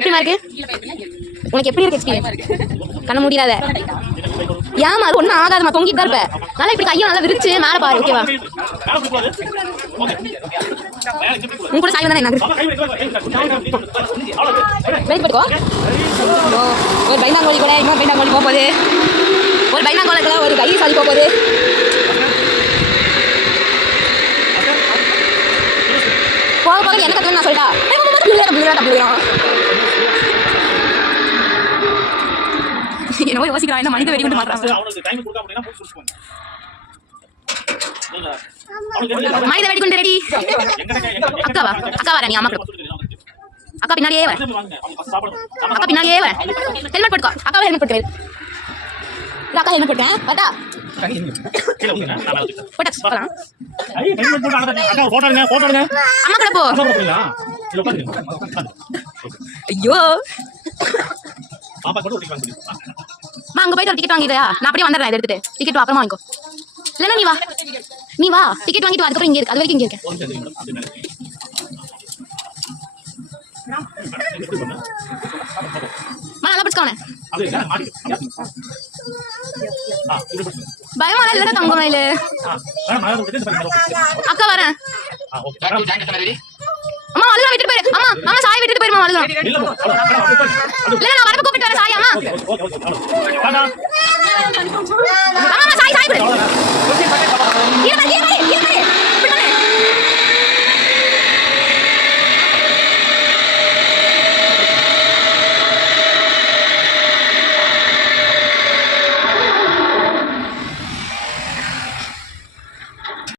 எப்படி இருக்கு உனக்கு எப்படி இருக்கு எக்ஸ்பீரியன்ஸ் கண்ண முடியாத ஏமா அது ஒன்றும் ஆகாதுமா தொங்கிட்டு தான் இருப்ப. நல்லா இப்படி கையை நல்லா விரிச்சு மேலே பாரு ஓகேவா உன் கூட சாய் தானே என்ன பண்ணிக்கோ ஓ, ஒரு பைனாங்கோழி கூட இன்னொரு பைனாங்கோலி போக போகுது ஒரு பைனாங்கோலுக்குள்ள ஒரு கை சாலி போக போகுது போக போக என்ன கற்றுன்னு நான் சொல்லிட்டா என்னவோ யோசிக்கிறான் என்ன மனித வெடி கொண்டு மாட்டாங்க மனித வெடி கொண்டு ரெடி. அக்காவா அக்கா வரா நீ அம்மா அக்கா பின்னாடியே வர அக்கா பின்னாடியே வர ஹெல்மெட் போட்டுக்கோ. அக்காவை ஹெல்மெட் போட்டு அக்கா ஹெல்மெட் போட்டேன் அம்மா கூட போ அங்க போயிட்டு டிக்கெட் வாங்கிடுறியா நான் அப்படியே வந்துடுறேன் எடுத்து எடுத்துட்டு. டிக்கெட் அப்புறமா வாங்கிக்கோ. இல்லைன்னா நீ வா. நீ வா. டிக்கெட் வாங்கிட்டு வா அதுக்கப்புறம் இங்கே இருக்கு. அது வரைக்கும் இங்கே இருக்கேன் நல்லா பிடிச்சிக்கோனே பயமா இல்ல தங்க மயிலு அக்கா வரேன். அம்மா அழுகா விட்டுட்டு போயிரு. அம்மா அம்மா சாய் விட்டுட்டு போயிருமா அழுகா. இல்ல நான் வரப்ப கூப்பிட்டு வரேன் சாய் அம்மா. அம்மா அம்மா, சாய் சாய் விடு இரு பாரு, இரு